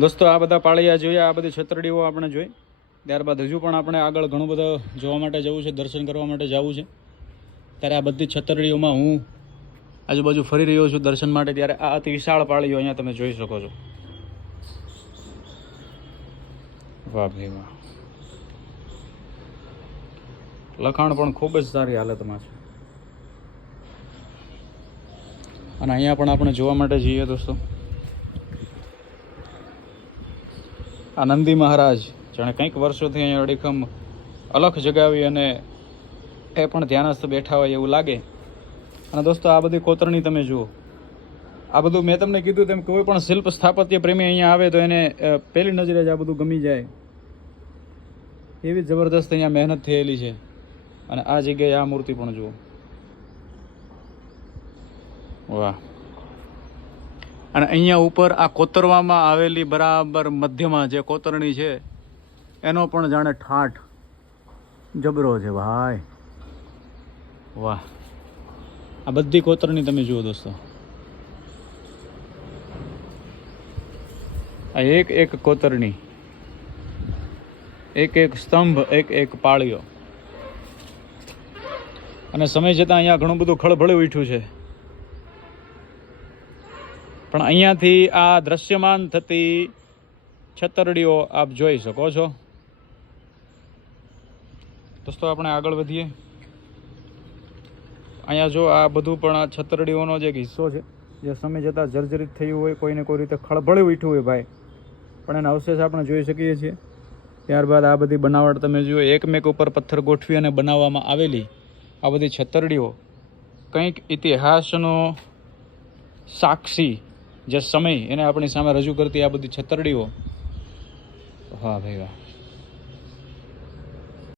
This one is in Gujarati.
દોસ્તો, આ બધા પાળિયા જોયા, આ બધી છતરડીઓ આપણે જોઈ. ત્યારબાદ હજુ પણ આપણે આગળ ઘણું બધું જોવા માટે જવું છે, દર્શન કરવા માટે જવું છે. ત્યારે આ બધી છતરડીઓમાં હું આજુબાજુ ફરી રહ્યો છું દર્શન માટે. ત્યારે આ અતિ વિશાળ પાળીઓ અહીંયા તમે જોઈ શકો છો. વાહ ભાઈ વાહ. લખાણ પણ ખૂબ જ સારી હાલતમાં છે. અને અહીંયા પણ આપણે જોવા માટે જઈએ દોસ્તો. આ નંદી મહારાજ, જાણે કંઈક વર્ષોથી અહીંયા અડીખમ અલખ જગાવી અને એ પણ ધ્યાનસ્થ બેઠા હોય એવું લાગે. અને દોસ્તો, આ બધી કોતરણી તમે જુઓ. આ બધું મેં તમને કીધું તેમ કોઈ પણ શિલ્પ સ્થાપત્ય પ્રેમી અહીંયા આવે તો એને પહેલી નજરે જ આ બધું ગમી જાય. એવી જબરદસ્ત અહીંયા મહેનત થયેલી છે. અને આ જગ્યાએ આ મૂર્તિ પણ જુઓ. વાહ. અને અહીંયા ઉપર આ કોતરવામાં આવેલી બરાબર મધ્યમાં જે કોતરણી છે, એનો પણ જાણે ઠાઠ જબરો છે, ભાઈ. વાહ. આ બધી કોતરણી તમે જુઓ દોસ્તો. આ એક એક કોતરણી. એક એક સ્તંભ, એક એક પાળીઓ. અને સમય જતાં અહીંયા ઘણું બધું ખળભળી ઉઠ્યું છે. પણ અહીંયાથી આ દ્રશ્યમાન થતી છતરડીઓ આપ જોઈ શકો છો. દોસ્તો, આપણે આગળ વધીએ. અહીંયા જો આ બધું પણ આ છતરડીઓનો જે એક હિસ્સો છે. જે સમય જતાં જર્જરિત થયું હોય, કોઈને કોઈ રીતે ખળભળી ઉઠ્યું હોય ભાઈ, પણ એના અવશેષ આપણે જોઈ શકીએ છીએ. ત્યારબાદ આ બધી બનાવટ તમે જુઓ, એકમેક ઉપર પથ્થર ગોઠવી અને બનાવવામાં આવેલી આ બધી છતરડીઓ. કંઈક ઇતિહાસનો સાક્ષી જે સમય એને આપણી સામે રજૂ કરતી આ બધી છતરડીઓ. હા ભાઈ વાહ.